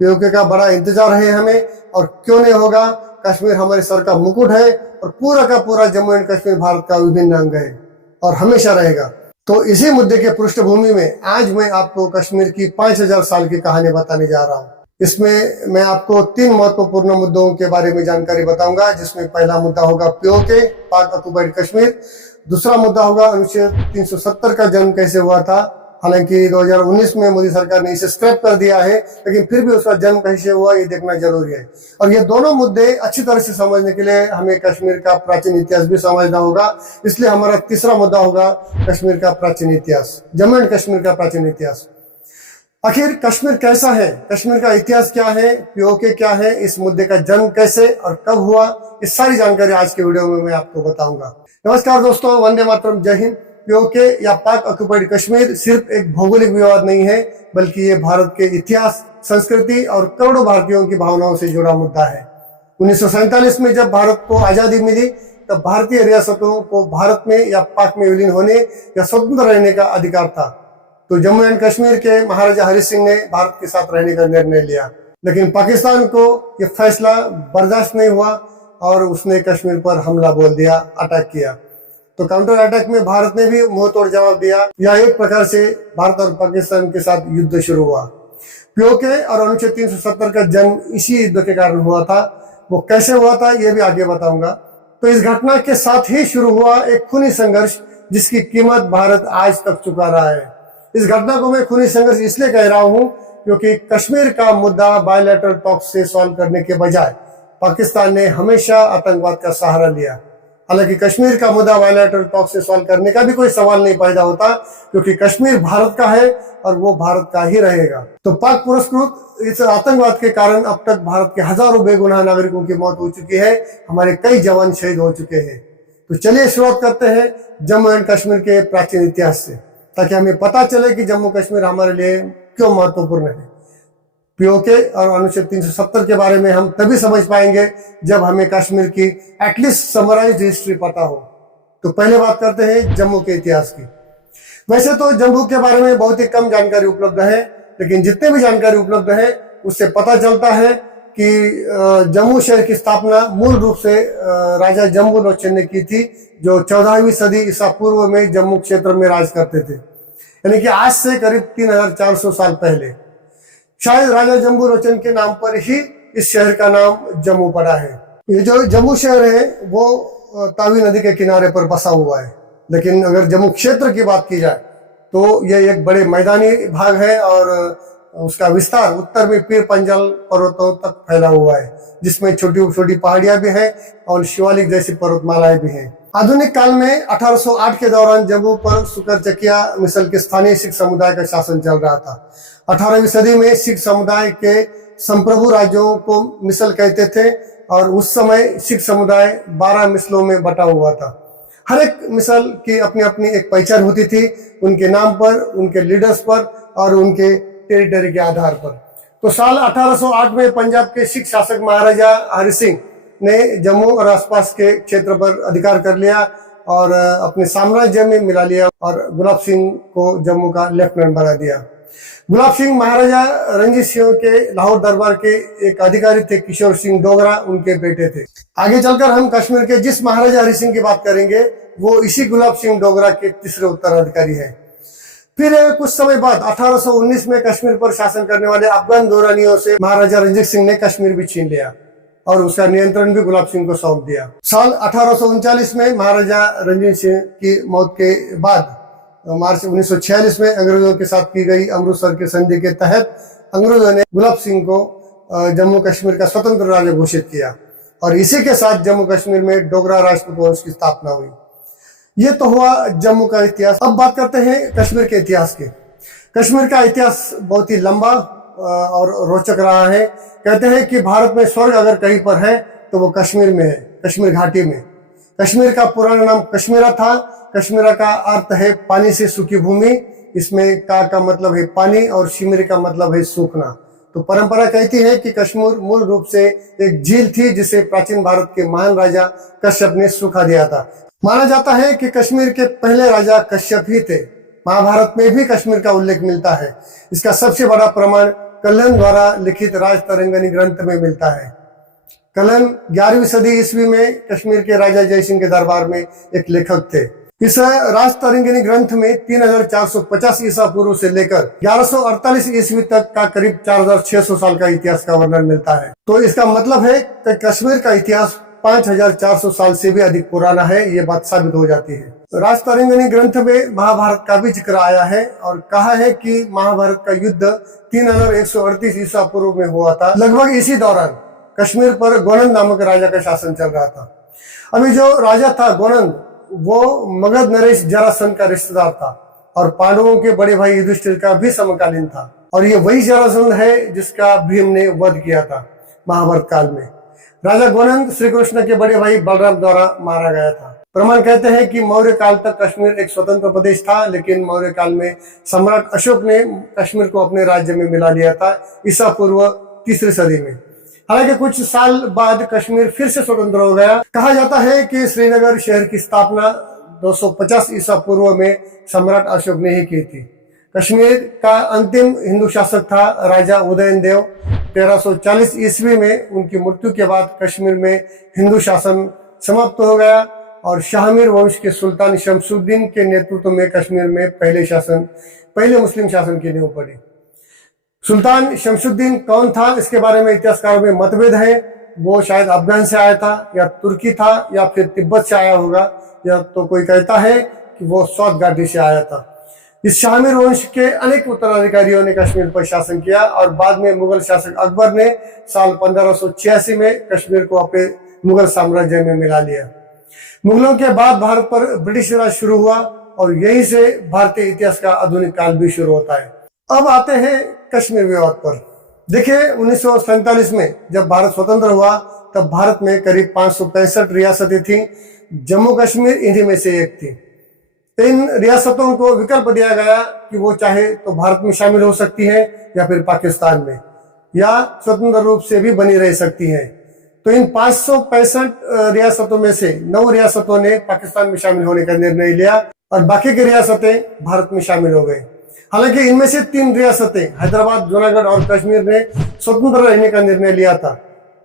PoK का बड़ा इंतजार है हमें, और क्यों नहीं होगा। कश्मीर हमारे सर का मुकुट है और पूरा का पूरा जम्मू एंड कश्मीर भारत का विभिन्न अंग है और हमेशा रहेगा। तो इसी मुद्दे के पृष्ठभूमि में आज मैं आपको कश्मीर की 5000 साल की कहानी बताने जा रहा हूँ। इसमें मैं आपको 3 महत्वपूर्ण मुद्दों के बारे में जानकारी बताऊंगा, जिसमें पहला मुद्दा होगा पीओके, पाक ऑक्युपाइड कश्मीर। दूसरा मुद्दा होगा अनुच्छेद 370 का जन्म कैसे हुआ था। हालांकि 2019 में मोदी सरकार ने इसे स्क्रैप कर दिया है, लेकिन फिर भी उसका जन्म कैसे हुआ ये देखना जरूरी है। और ये दोनों मुद्दे अच्छी तरह से समझने के लिए हमें कश्मीर का प्राचीन इतिहास भी समझना होगा। इसलिए हमारा तीसरा मुद्दा होगा कश्मीर का प्राचीन इतिहास, जम्मू एंड कश्मीर का प्राचीन इतिहास। आखिर कश्मीर कैसा है, कश्मीर का इतिहास क्या है, पीओके क्या है, इस मुद्दे का जन्म कैसे और कब हुआ, इस सारी जानकारी आज के वीडियो में मैं आपको बताऊंगा। नमस्कार दोस्तों, वंदे मातरम, जय हिंद। पीओके या पाक ऑक्युपाइड कश्मीर सिर्फ एक भौगोलिक विवाद नहीं है, बल्कि ये भारत के इतिहास, संस्कृति और करोड़ों भारतीयों की भावनाओं से जुड़ा मुद्दा है। 1947 में जब भारत को आजादी मिली, तब भारतीय रियासतों को भारत में या पाक में विलीन होने या स्वतंत्र रहने का अधिकार था। तो जम्मू एंड कश्मीर के महाराजा हरि सिंह ने भारत के साथ रहने का निर्णय लिया, लेकिन पाकिस्तान को यह फैसला बर्दाश्त नहीं हुआ और उसने कश्मीर पर हमला बोल दिया, अटैक किया। तो काउंटर अटैक में भारत ने भी मुंह तोड़ जवाब दिया। या एक प्रकार से भारत और पाकिस्तान के साथ युद्ध शुरू हुआ। पीओके और अनुच्छेद 370 का जन्म इसी युद्ध के कारण हुआ था। वो कैसे हुआ था ये भी आगे बताऊंगा। तो इस घटना के साथ ही शुरू हुआ एक खूनी संघर्ष, जिसकी कीमत भारत आज तक चुका रहा है। इस घटना को मैं खूनी संघर्ष इसलिए कह रहा हूं क्योंकि कश्मीर का मुद्दा बायलैटरल टॉक से सॉल्व करने के बजाय पाकिस्तान ने हमेशा आतंकवाद का सहारा लिया। हालांकि कश्मीर का मुद्दा बायलैटरल टॉक से सॉल्व करने का भी कोई सवाल नहीं पैदा होता, क्योंकि कश्मीर भारत का है और वो भारत का ही रहेगा। तो पाक पुरस्कृत इस आतंकवाद के कारण अब तक भारत के हजारों बेगुनाह नागरिकों की मौत हो चुकी है, हमारे कई जवान शहीद हो चुके हैं। तो चलिए शुरुआत करते हैं जम्मू एंड कश्मीर के प्राचीन इतिहास से, ताकि हमें पता चले कि जम्मू कश्मीर हमारे लिए क्यों महत्वपूर्ण है। पीओके और अनुच्छेद 370 के बारे में हम तभी समझ पाएंगे जब हमें कश्मीर की एटलीस्ट समराइज्ड हिस्ट्री पता हो। तो पहले बात करते हैं जम्मू के इतिहास की। वैसे तो जम्मू के बारे में बहुत ही कम जानकारी उपलब्ध है, लेकिन जितने भी जानकारी उपलब्ध है उससे पता चलता है कि जम्मू शहर की स्थापना मूल रूप से राजा जम्बू लोचन ने की थी, जो 14वीं सदी ईसा पूर्व में जम्मू क्षेत्र में राज करते थे, यानी कि आज से करीब 3400 साल पहले। शायद राजा जम्बू लोचन के नाम पर ही इस शहर का नाम जम्मू पड़ा है। ये जो जम्मू शहर है वो तावी नदी के किनारे पर बसा हुआ है, लेकिन अगर जम्मू क्षेत्र की बात की जाए तो यह एक बड़े मैदानी भाग है और उसका विस्तार उत्तर में पीर पंजल पर्वतों तक फैला हुआ है, जिसमें छोटी छोटी पहाड़ियां भी हैं और शिवालिक जैसी पर्वतमालाएं भी हैं। आधुनिक काल में 1808 के दौरान जम्मू पर सुकरचकिया मिसल के स्थानीय सिख समुदाय का शासन चल रहा था। 18वीं सदी में सिख समुदाय के संप्रभु राज्यों को मिसल कहते थे और उस समय सिख समुदाय 12 मिसलों में बटा हुआ था। हर एक मिसल की अपनी अपनी एक पहचान होती थी, उनके नाम पर, उनके लीडर्स पर और उनके टेरिटरी के आधार पर। तो साल 1808 में पंजाब के सिख शासक महाराजा हरि सिंह ने जम्मू और आसपास के क्षेत्र पर अधिकार कर लिया और अपने साम्राज्य में मिला लिया और गुलाब सिंह को जम्मू का लेफ्टिनेंट बना दिया। गुलाब सिंह महाराजा रंजीत सिंह के लाहौर दरबार के एक अधिकारी थे, किशोर सिंह डोगरा उनके बेटे थे। आगे चलकर हम कश्मीर के जिस महाराजा हरि सिंह की बात करेंगे वो इसी गुलाब सिंह डोगरा के तीसरे उत्तराधिकारी है। फिर कुछ समय बाद 1819 में कश्मीर पर शासन करने वाले अफगान दुरानियों से महाराजा रंजीत सिंह ने कश्मीर भी छीन लिया और उसका नियंत्रण भी गुलाब सिंह को सौंप दिया। साल 1839 में महाराजा रंजीत सिंह की मौत के बाद मार्च 1946 में अंग्रेजों के साथ की गई अमृतसर के संधि के तहत अंग्रेजों ने गुलाब सिंह को जम्मू कश्मीर का स्वतंत्र राज्य घोषित किया और इसी के साथ जम्मू कश्मीर में डोगरा राजपूत वंश की स्थापना हुई। ये तो हुआ जम्मू का इतिहास। अब बात करते हैं कश्मीर के इतिहास के। कश्मीर का इतिहास बहुत ही लंबा और रोचक रहा है। कहते हैं कि भारत में स्वर्ग अगर कहीं पर है तो वो कश्मीर में है, कश्मीर घाटी में। कश्मीर का पुराना नाम कश्मीरा था। कश्मीरा का अर्थ है पानी से सूखी भूमि। इसमें का मतलब है पानी और शिमरी का मतलब है सूखना। तो परंपरा कहती है कि कश्मीर मूल रूप से एक झील थी जिसे प्राचीन भारत के महान राजा कश्यप ने सूखा दिया था। माना जाता है कि कश्मीर के पहले राजा कश्यप ही थे। महाभारत में भी कश्मीर का उल्लेख मिलता है। इसका सबसे बड़ा प्रमाण कल्हण द्वारा लिखित राज तरंगिणी ग्रंथ में मिलता है। कल्हण 11वीं सदी ईस्वी में कश्मीर के राजा जय सिंह के दरबार में एक लेखक थे। इस राज तरंगिणी ग्रंथ में 3450 ईसा पूर्व से लेकर 1148 ईस्वी तक का करीब 4600 साल का इतिहास का वर्णन मिलता है। तो इसका मतलब है कि कश्मीर का इतिहास 5400 साल से भी अधिक पुराना है, ये बात साबित हो जाती है। राज तरंगिणी ग्रंथ में महाभारत का भी जिक्र आया है और कहा है कि महाभारत का युद्ध 3138 ईसा पूर्व में हुआ था। लगभग इसी दौरान कश्मीर पर गोनंद नामक राजा का शासन चल रहा था। अभी जो राजा था गोनंद, वो मगध नरेश जरासंध का रिश्तेदार था और पांडवों के बड़े भाई युधिष्ठिर का भी समकालीन था। और ये वही जरासंध है जिसका भीम ने वध किया था महाभारत काल में। राजा गोनंद श्री कृष्ण के बड़े भाई बलराम द्वारा मारा गया था। प्रमाण कहते हैं कि मौर्य काल तक कश्मीर एक स्वतंत्र प्रदेश था, लेकिन मौर्य काल में सम्राट अशोक ने कश्मीर को अपने राज्य में मिला लिया था ईसा पूर्व 3री सदी में। हालांकि कुछ साल बाद कश्मीर फिर से स्वतंत्र हो गया। कहा जाता है कि श्रीनगर शहर की स्थापना 250 ईसा पूर्व में सम्राट अशोक ने ही की थी। कश्मीर का अंतिम हिंदू शासक था राजा उदयन देव। 1340 ईस्वी में उनकी मृत्यु के बाद कश्मीर में हिंदू शासन समाप्त हो गया और शाहमीर वंश के सुल्तान शमसुद्दीन के नेतृत्व में कश्मीर में पहले मुस्लिम शासन की नींव पड़ी। सुल्तान शमसुद्दीन कौन था, इसके बारे में इतिहासकारों में मतभेद है। वो शायद अफगान से आया था या तुर्की था या फिर तिब्बत से आया होगा, या तो कोई कहता है कि वो सौद घाटी से आया था। इस शाहमीर वंश के अनेक उत्तराधिकारियों ने कश्मीर पर शासन किया और बाद में मुगल शासक अकबर ने साल 1586 में कश्मीर को अपने मुगल साम्राज्य में मिला लिया। मुगलों के बाद भारत पर ब्रिटिश राज शुरू हुआ और यहीं से भारतीय इतिहास का आधुनिक काल भी शुरू होता है। अब आते हैं कश्मीर विवाद पर। देखिए, 1947 में जब भारत स्वतंत्र हुआ तब भारत में करीब 565 रियासतें थीं। जम्मू कश्मीर इन्हीं में से एक थी। इन रियासतों को विकल्प दिया गया कि वो चाहे तो भारत में शामिल हो सकती हैं या फिर पाकिस्तान में, या स्वतंत्र रूप से भी बनी रह सकती हैं। तो इन 565 रियासतों में से 9 रियासतों ने पाकिस्तान में शामिल होने का निर्णय लिया और बाकी की रियासतें भारत में शामिल हो गई। हालांकि इनमें से 3 रियासतें हैदराबाद, जूनागढ़ और कश्मीर ने स्वतंत्र रहने का निर्णय लिया था,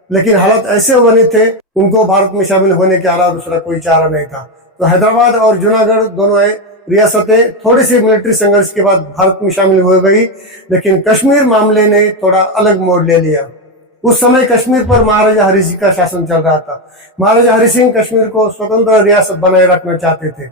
लेकिन हालात ऐसे बने थे उनको भारत में शामिल होने के अलावा दूसरा कोई चारा नहीं था। तो हैदराबाद और जूनागढ़ दोनों रियासतें थोड़ी सी मिलिट्री संघर्ष के बाद भारत में शामिल हो गई, लेकिन कश्मीर मामले ने थोड़ा अलग मोड़ ले लिया। उस समय कश्मीर पर महाराजा हरि सिंह का शासन चल रहा था। महाराजा हरि सिंह कश्मीर को स्वतंत्र रियासत बनाए रखना चाहते थे,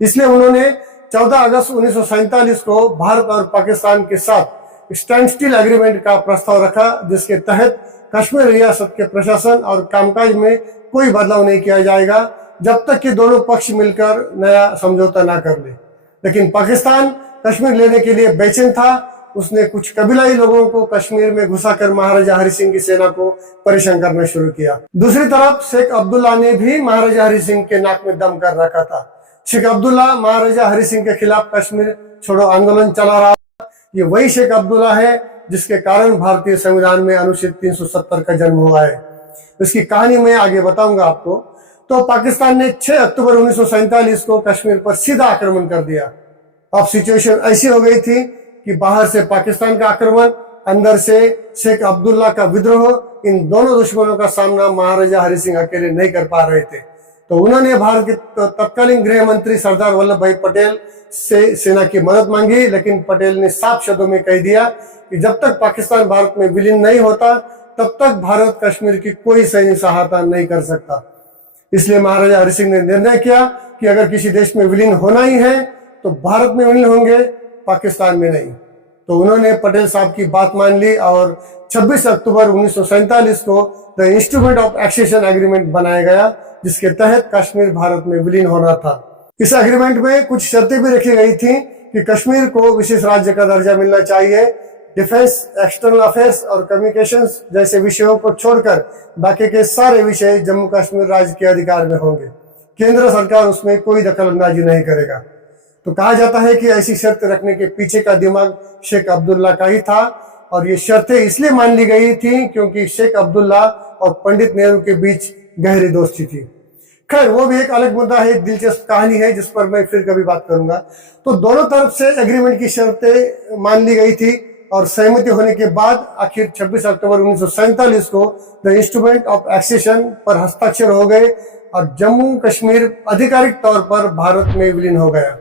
इसलिए उन्होंने 14 अगस्त 1947 को भारत और पाकिस्तान के साथ स्टैंड स्टिल एग्रीमेंट का प्रस्ताव रखा, जिसके तहत कश्मीर रियासत के प्रशासन और कामकाज में कोई बदलाव नहीं किया जाएगा जब तक कि दोनों पक्ष मिलकर नया समझौता ना कर ले। लेकिन पाकिस्तान कश्मीर लेने के लिए बेचैन था। उसने कुछ कबीलाई लोगों को कश्मीर में घुसाकर महाराजा हरि सिंह की सेना को परेशान करना शुरू किया। दूसरी तरफ शेख अब्दुल्ला ने भी महाराजा हरि सिंह के नाक में दम कर रखा था। शेख अब्दुल्ला महाराजा हरि सिंह के खिलाफ कश्मीर छोड़ो आंदोलन चला रहा था। ये वही शेख अब्दुल्ला है जिसके कारण भारतीय संविधान में अनुच्छेद 370 का जन्म हुआ है। इसकी कहानी मैं आगे बताऊंगा आपको। तो पाकिस्तान ने 6 अक्टूबर 1947 को कश्मीर पर सीधा आक्रमण कर दिया। अब सिचुएशन ऐसी हो गई थी कि बाहर से पाकिस्तान का आक्रमण, अंदर से शेख अब्दुल्ला का विद्रोह, इन दोनों दुश्मनों का सामना महाराजा हरि सिंह अकेले नहीं कर पा रहे थे। तो उन्होंने भारत के तत्कालीन गृह मंत्री सरदार वल्लभ भाई पटेल से सेना की मदद मांगी, लेकिन पटेल ने साफ शब्दों में कह दिया कि जब तक पाकिस्तान भारत में विलीन नहीं होता तब तक भारत कश्मीर की कोई सैन्य सहायता नहीं कर सकता। इसलिए महाराजा हरि सिंह ने निर्णय किया कि अगर किसी देश में विलीन होना ही है तो भारत में विलीन होंगे, पाकिस्तान में नहीं। तो उन्होंने पटेल साहब की बात मान ली और 26 अक्टूबर 1947 को the instrument of accession agreement बनाया गया, जिसके तहत कश्मीर भारत में विलीन होना था। इस एग्रीमेंट में कुछ शर्तें भी रखी गई थी कि कश्मीर को विशेष राज्य का दर्जा मिलना चाहिए। डिफेंस, एक्सटर्नल अफेयर्स और कम्युनिकेशंस जैसे विषयों को छोड़कर बाकी के सारे विषय जम्मू कश्मीर राज्य के अधिकार में होंगे। केंद्र सरकार उसमें कोई दखल अंदाजी नहीं करेगा। तो कहा जाता है कि ऐसी शर्त रखने के पीछे का दिमाग शेख अब्दुल्ला का ही था और ये शर्तें इसलिए मान ली गई थी क्योंकि शेख अब्दुल्ला और पंडित नेहरू के बीच गहरी दोस्ती थी। खैर, वो भी एक अलग मुद्दा है, दिलचस्प कहानी है जिस पर मैं फिर कभी बात करूंगा। तो दोनों तरफ से एग्रीमेंट की शर्तें मान ली गई थी और सहमति होने के बाद आखिर 26 अक्टूबर 1947 को द इंस्ट्रूमेंट ऑफ एक्सेशन पर हस्ताक्षर हो गए और जम्मू कश्मीर आधिकारिक तौर पर भारत में विलीन हो गया।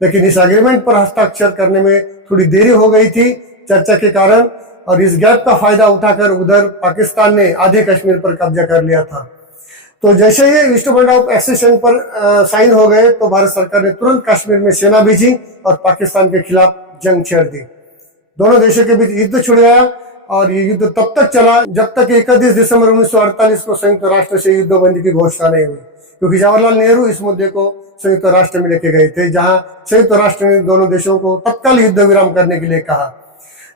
लेकिन इस एग्रीमेंट पर हस्ताक्षर करने में थोड़ी देरी हो गई थी चर्चा के कारण, और इस गैप का फायदा उठाकर उधर पाकिस्तान ने आधे कश्मीर पर कब्जा कर लिया था। तो जैसे ही इंस्ट्रूमेंट ऑफ एक्सेशन पर साइन हो गए तो भारत सरकार ने तुरंत कश्मीर में सेना भेजी और पाकिस्तान के खिलाफ जंग छेड़ दी। दोनों देशों के बीच युद्ध छिड़ गया और ये युद्ध तब तक चला जब तक 31 दिसंबर 1948 को संयुक्त राष्ट्र से युद्धबंदी की घोषणा नहीं हुई, क्योंकि जवाहरलाल नेहरू इस मुद्दे को संयुक्त राष्ट्र में लेके गए थे, जहां संयुक्त राष्ट्र ने दोनों देशों को तत्काल युद्ध विराम करने के लिए कहा।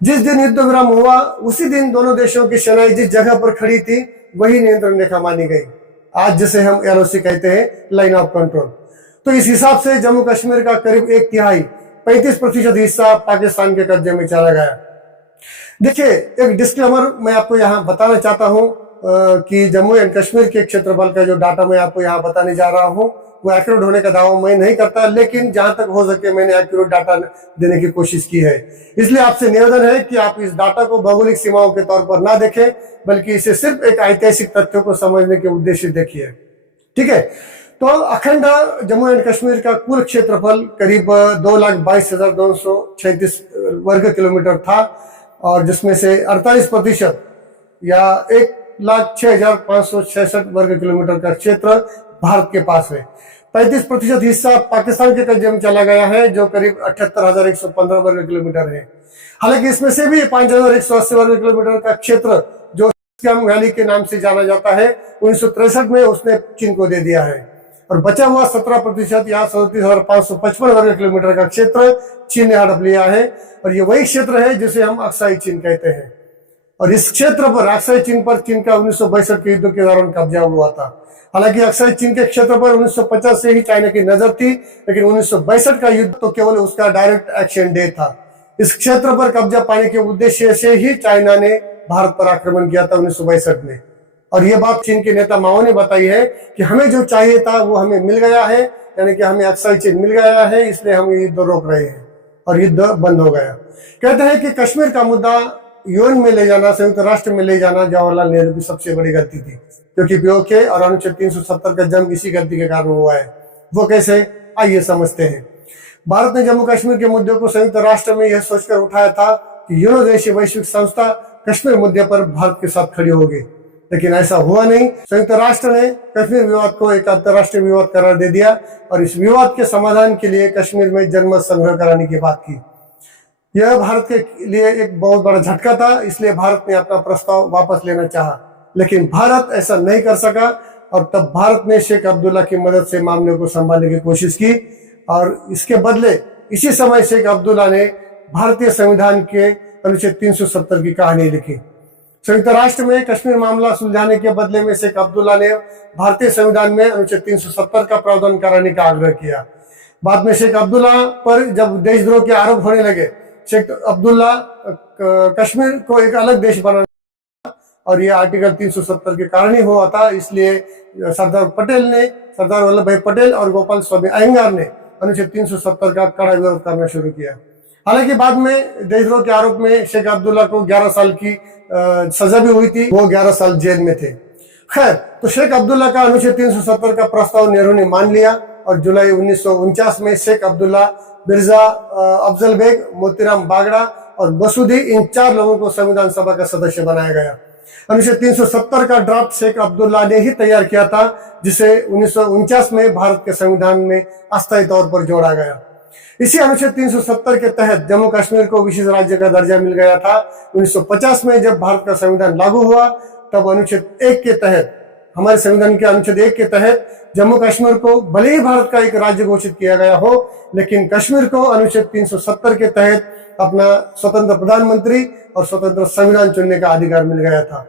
जिस दिन युद्ध विराम हुआ उसी दिन दोनों देशों की सेनाएं जिस जगह पर खड़ी थी वही नियंत्रण रेखा मानी गई, आज जिसे हम LOC कहते हैं, लाइन ऑफ कंट्रोल। तो इस हिसाब से जम्मू कश्मीर का करीब 1/3 35% हिस्सा पाकिस्तान के कब्जे में चला गया। देखिए, एक डिस्क्लेमर मैं आपको यहाँ बताना चाहता हूँ कि जम्मू एंड कश्मीर के क्षेत्रफल का जो डाटा मैं आपको यहाँ बताने जा रहा हूँ वो एक्यूरेट होने का दावा मैं नहीं करता, लेकिन जहां तक हो सके मैंने एक्यूरेट डाटा देने की कोशिश की है। इसलिए आपसे निवेदन है कि आप इस डाटा को भौगोलिक सीमाओं के तौर पर ना देखें, बल्कि इसे सिर्फ एक ऐतिहासिक तथ्यों को समझने के उद्देश्य देखिए। ठीक है, तो अखंड जम्मू एंड कश्मीर का कुल क्षेत्रफल करीब 2,22,236 वर्ग किलोमीटर था, और जिसमें से 48% या 1,06,566 वर्ग किलोमीटर का क्षेत्र भारत के पास है। 35% हिस्सा पाकिस्तान के कब्जे में चला गया है, जो करीब 78,115 वर्ग किलोमीटर है। हालांकि इसमें से भी 5,180 वर्ग किलोमीटर का क्षेत्र जो सिक्किम वैली के नाम से जाना जाता है, 1963 में उसने चीन को दे दिया है, और बचा हुआ 17% या 37,555 वर्ग किलोमीटर का क्षेत्र चीन ने हड़प लिया है। और ये वही क्षेत्र है जिसे हम अक्साई चीन कहते हैं। और इस क्षेत्र पर अक्साई चीन पर चीन का 1962 के युद्ध के दौरान कब्जा हुआ था। हालांकि अक्साई चीन के क्षेत्र पर 1950 से ही चाइना की नजर थी, लेकिन 1962 का युद्ध तो केवल उसका डायरेक्ट एक्शन डे था। इस क्षेत्र पर कब्जा पाने के उद्देश्य से ही चाइना ने भारत पर आक्रमण किया था 1962 में। और ये बात चीन के नेता माओ ने बताई है कि हमें जो चाहिए था वो हमें मिल गया है, यानी कि हमें अक्साई चीन मिल गया है, इसलिए हम युद्ध रोक रहे हैं, और युद्ध बंद हो गया। कहते हैं कि कश्मीर का मुद्दा यूएन में ले जाना, संयुक्त राष्ट्र में ले जाना जवाहरलाल नेहरू की सबसे बड़ी गलती थी, क्योंकि पीओके और अनुच्छेद 370 का जंग इसी गलती के कारण हुआ है। वो कैसे, आइए समझते हैं। भारत ने जम्मू कश्मीर के मुद्दे को संयुक्त राष्ट्र में यह सोचकर उठाया था कि यूएन जैसी वैश्विक संस्था कश्मीर मुद्दे पर भारत के साथ खड़ी होगी, लेकिन ऐसा हुआ नहीं। संयुक्त राष्ट्र ने कश्मीर विवाद को एक अंतर्राष्ट्रीय विवाद करार दे दिया और इस विवाद के समाधान के लिए कश्मीर में जनमत संग्रह कराने की बात की। यह भारत के लिए एक बहुत बड़ा झटका था, इसलिए भारत ने अपना प्रस्ताव वापस लेना चाहा, लेकिन भारत ऐसा नहीं कर सका। और तब भारत ने शेख अब्दुल्ला की मदद से मामले को संभालने की कोशिश की, और इसके बदले इसी समय शेख अब्दुल्ला ने भारतीय संविधान के अनुच्छेद 370 की कहानी लिखी। संयुक्त राष्ट्र में कश्मीर मामला सुलझाने के बदले में शेख अब्दुल्ला ने भारतीय संविधान में अनुच्छेद 370 का प्रावधान कराने का आग्रह किया। बाद में शेख अब्दुल्ला पर जब देशद्रोह के आरोप होने लगे, शेख अब्दुल्ला कश्मीर को एक अलग देश बनाना, और ये आर्टिकल 370 के कारण ही हुआ था। इसलिए सरदार वल्लभ भाई पटेल और गोपाल स्वामी अयंगार ने अनुच्छेद 370 का कड़ा विरोध करना शुरू किया। हालांकि बाद में देशद्रोह के आरोप में शेख अब्दुल्ला को 11 साल की सजा भी हुई थी, वो 11 साल जेल में थे। खैर, तो शेख अब्दुल्ला का अनुच्छेद 370 का प्रस्ताव नेहरू ने मान लिया, और जुलाई 1949 में शेख अब्दुल्ला, मिर्जा अफजल बेग, मोतीराम बागड़ा और मसूदी, इन 4 लोगों को संविधान सभा का सदस्य बनाया गया। अनुच्छेद 370 का ड्राफ्ट शेख अब्दुल्ला ने ही तैयार किया था, जिसे 1949 में भारत के संविधान में अस्थायी तौर पर जोड़ा गया। इसी अनुच्छेद 370 के तहत जम्मू कश्मीर को विशेष राज्य का दर्जा मिल गया था। 1950 में जब भारत का संविधान लागू हुआ, तब अनुच्छेद 1 के तहत, हमारे संविधान के अनुच्छेद 1 के तहत जम्मू कश्मीर को भले ही भारत का एक राज्य घोषित किया गया हो, लेकिन कश्मीर को अनुच्छेद 370 के तहत अपना स्वतंत्र प्रधानमंत्री और स्वतंत्र संविधान चुनने का अधिकार मिल गया था।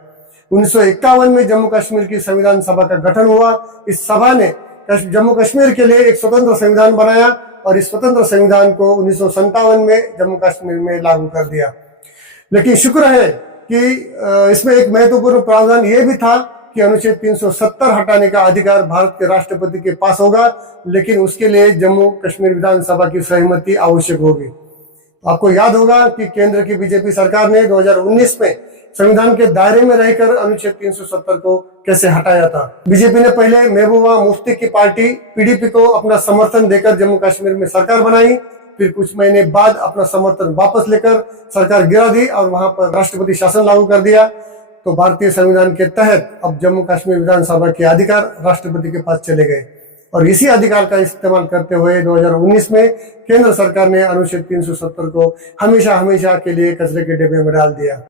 1951 में जम्मू कश्मीर की संविधान सभा का गठन हुआ। इस सभा ने जम्मू कश्मीर के लिए एक स्वतंत्र संविधान बनाया, और इस स्वतंत्र संविधान को 1957 में जम्मू कश्मीर में लागू कर दिया। लेकिन शुक्र है कि इसमें एक महत्वपूर्ण प्रावधान यह भी था कि अनुच्छेद 370 हटाने का अधिकार भारत के राष्ट्रपति के पास होगा, लेकिन उसके लिए जम्मू कश्मीर विधानसभा की सहमति आवश्यक होगी। आपको याद होगा कि केंद्र की बीजेपी सरकार ने 2019 में संविधान के दायरे में रहकर अनुच्छेद 370 को कैसे हटाया था। बीजेपी ने पहले महबूबा मुफ्ती की पार्टी पीडीपी को अपना समर्थन देकर जम्मू कश्मीर में सरकार बनाई, फिर कुछ महीने बाद अपना समर्थन वापस लेकर सरकार गिरा दी और वहां पर राष्ट्रपति शासन लागू कर दिया। तो भारतीय संविधान के तहत अब जम्मू कश्मीर विधानसभा के अधिकार राष्ट्रपति के पास चले गए और इसी अधिकार का इस्तेमाल करते हुए 2019 में केंद्र सरकार ने अनुच्छेद 370 को हमेशा हमेशा के लिए कचरे के डिब्बे में डाल दिया।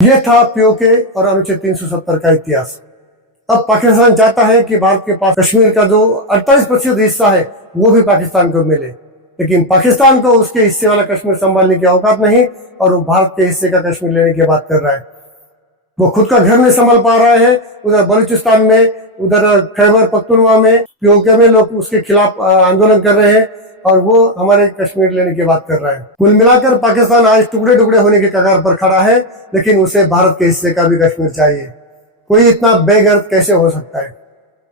यह था पीओके और अनुच्छेद 370 का इतिहास। अब पाकिस्तान चाहता है कि भारत के पास कश्मीर का जो 48% हिस्सा है वो भी पाकिस्तान को मिले, लेकिन पाकिस्तान को उसके हिस्से वाला कश्मीर संभालने की औकात नहीं और वो भारत के हिस्से का कश्मीर लेने की बात कर रहा है। वो खुद का घर नहीं संभाल पा रहा है। उधर बलूचिस्तान में, उधर खैबर पख्तूनख्वा में पीओके में लोग उसके खिलाफ आंदोलन कर रहे हैं और वो हमारे कश्मीर लेने की बात कर रहा है। कुल मिलाकर पाकिस्तान आज टुकड़े टुकड़े होने के कगार पर खड़ा है, लेकिन उसे भारत के हिस्से का भी कश्मीर चाहिए। कोई इतना बेगर्द कैसे हो सकता है।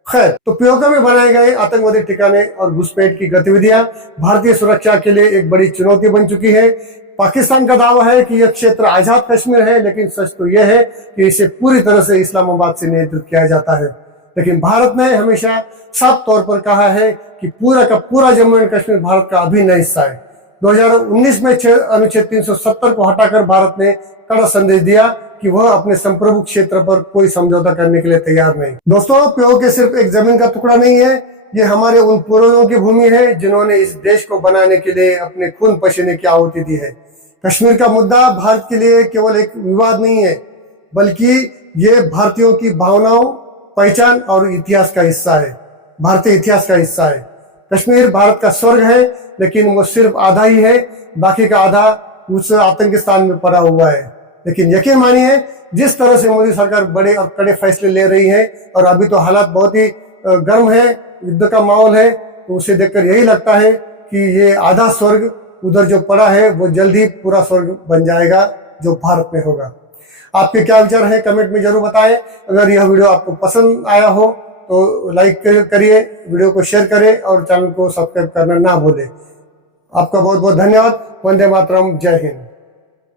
खैर, तो पीओके में बनाए गए आतंकवादी ठिकाने और घुसपैठ की गतिविधियां भारतीय सुरक्षा के लिए एक बड़ी चुनौती बन चुकी है। पाकिस्तान का दावा है कि यह क्षेत्र आजाद कश्मीर है, लेकिन सच तो यह है कि इसे पूरी तरह से इस्लामाबाद से नियंत्रित किया जाता है। लेकिन भारत ने हमेशा साफ तौर पर कहा है कि पूरा का पूरा जम्मू एंड कश्मीर भारत का अभिन्न हिस्सा है। 2019 में अनुच्छेद 370 को हटाकर भारत ने कड़ा संदेश दिया कि वह अपने संप्रभु क्षेत्र पर कोई समझौता करने के लिए तैयार नहीं। दोस्तों, पीओके सिर्फ एक जमीन का टुकड़ा नहीं है, ये हमारे उन पूर्वजों की भूमि है जिन्होंने इस देश को बनाने के लिए अपने खून पसीने की आहुति दी है। कश्मीर का मुद्दा भारत के लिए केवल एक विवाद नहीं है, बल्कि ये भारतीयों की भावनाओं, पहचान और इतिहास का हिस्सा है, भारतीय इतिहास का हिस्सा है। कश्मीर भारत का स्वर्ग है, लेकिन वो सिर्फ आधा ही है, बाकी का आधा उस आतंकिस्तान में पड़ा हुआ है। लेकिन यकीन मानिए, जिस तरह से मोदी सरकार बड़े और कड़े फैसले ले रही है और अभी तो हालात बहुत ही गर्म है, युद्ध का माहौल है, तो उसे देखकर यही लगता है कि ये आधा स्वर्ग उधर जो पड़ा है वो जल्दी पूरा स्वर्ग बन जाएगा जो भारत में होगा। आपके क्या विचार है कमेंट में जरूर बताएं। अगर यह वीडियो आपको पसंद आया हो तो लाइक करिए, वीडियो को शेयर करें और चैनल को सब्सक्राइब करना ना भूलें। आपका बहुत बहुत धन्यवाद। वंदे मातरम। जय हिंद।